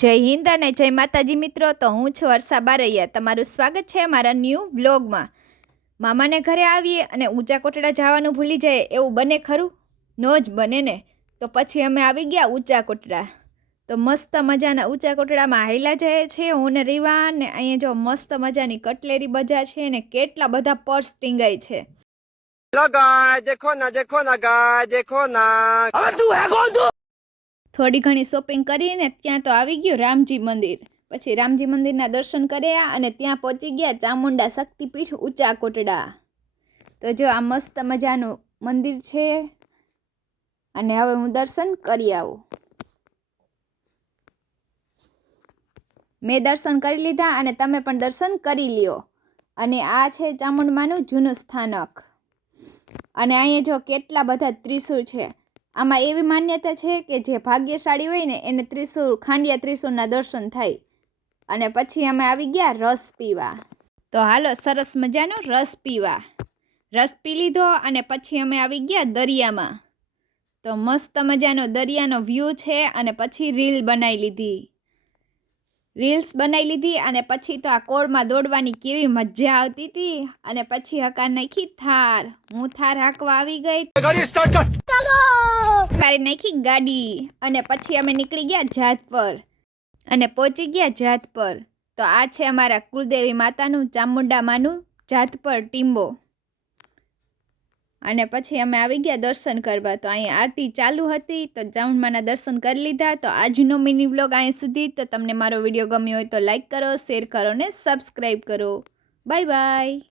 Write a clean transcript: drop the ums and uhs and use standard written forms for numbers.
જય હિન્દ અને જય માતાજી મિત્રો, તો હું છું વર્ષા બારૈયા. તમારું સ્વાગત છે મારા ન્યૂ બ્લોગમાં. મામાને ઘરે આવીએ અને ઊંચા કોટડા જવાનું ભૂલી જાય એવું બને ખરું? નો જ બને ને. તો પછી અમે આવી ગયા ઊંચા કોટડા. તો મસ્ત મજાના ઊંચા કોટડામાં હાઈલા જાય છે હું ને રીવા, ને અહીંયા જો મસ્ત મજાની કટલેરી બજાર છે ને કેટલા બધા પર્સ ટીંગાય છે. हेलो गाइस, देखो ना गाइस, देखो ना। अबे तू है कौन तू? થોડી ઘણી શોપિંગ કરીને ત્યાં તો આવી ગયું રામજી મંદિર. પછી રામજી મંદિરના દર્શન કર્યા અને ત્યાં પહોંચી ગયા ચામુંડા શક્તિપીઠ ઊંચા કોટડા. તો જો આ મસ્ત મજાનું મંદિર છે અને હવે હું દર્શન કરી આવું. મેં દર્શન કરી લીધા અને તમે પણ દર્શન કરી લ્યો. અને આ છે ચામુંડમાનું જૂનું સ્થાનક. અને અહીંયા જો કેટલા બધા ત્રિશૂળ છે. આમાં એવી માન્યતા છે કે જે ભાગ્યશાળી હોય ને એને ત્રિશૂળ, ખાંડિયા ત્રિશૂળના દર્શન થાય. અને પછી અમે આવી ગયા રસ પીવા. તો હાલો સરસ મજાનો રસ પીવા. રસ પી લીધો અને પછી અમે આવી ગયા દરિયામાં. તો મસ્ત મજાનો દરિયાનો વ્યૂ છે અને પછી રીલ્સ બનાવી લીધી અને પછી તો આ કોળમાં દોડવાની કેવી મજા આવતી હતી. અને પછી હકાર નાખી થાર. હું થાર હાંકવા આવી ગઈ, गाड़ी स्टार्ट कर। કાઢી નાખી ગાડી. અને પછી અમે નીકળી ગયા જાત પર અને પહોંચી ગયા જાત પર. તો આ છે અમારા કુળદેવી માતાનું, ચામુંડા માનું જાત પર ટીંબો. અને પછી અમે આવી ગયા દર્શન કરવા. તો અહીંયા આરતી ચાલુ હતી તો ચામુંડાના દર્શન કરી લીધા. તો આજનો મિની વ્લોગ અહીં સુધી. તો તમને મારો વિડીયો ગમ્યો હોય તો લાઈક કરો, શેર કરો ને સબસ્ક્રાઈબ કરો. Bye bye.